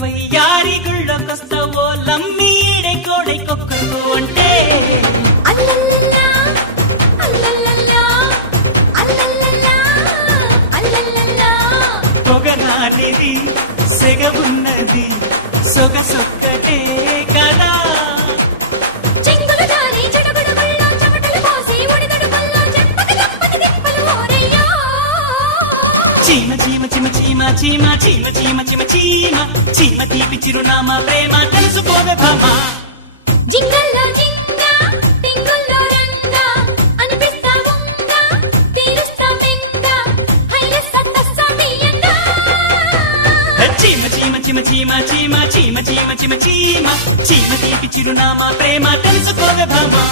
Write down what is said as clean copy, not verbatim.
వయ్యారి గుళ్ళకొస్తావో లమ్మి ఈడే కోడై కొక్కకు అంటే అల్లల్లల్లా అల్లల్లల్లా అల్లల్లల్లా అల్లల్లల్లా పొగనానిది సెగవున్నది సొగసొక్కటే కదా చెంగుల జారి చెడబడు గుళ్ళ చెమటలు పోసి ఒడిదడు కొల్ల చెప్పక తప్పని దిప్పలు ఓరయ్యా చీమ చీమ చీమ చీమ చీమ చీమ చీమ చీమ చీమ చీమ తీపి చిరునామా ప్రేమ తెలుసుకోవే భామా జింగల్లో జింగా టింగుల్లో రంగా అనిపిస్తా ఉంగా తీరుస్తా మెంగా హైలెస్ సత్తస్సా బియ్యంగా చీమ చీమ చీమ చీమ చీమ చీమ చీమ చీమ చీమ చీమ తీపి చిరునామా ప్రేమ తెలుసుకోవే భామా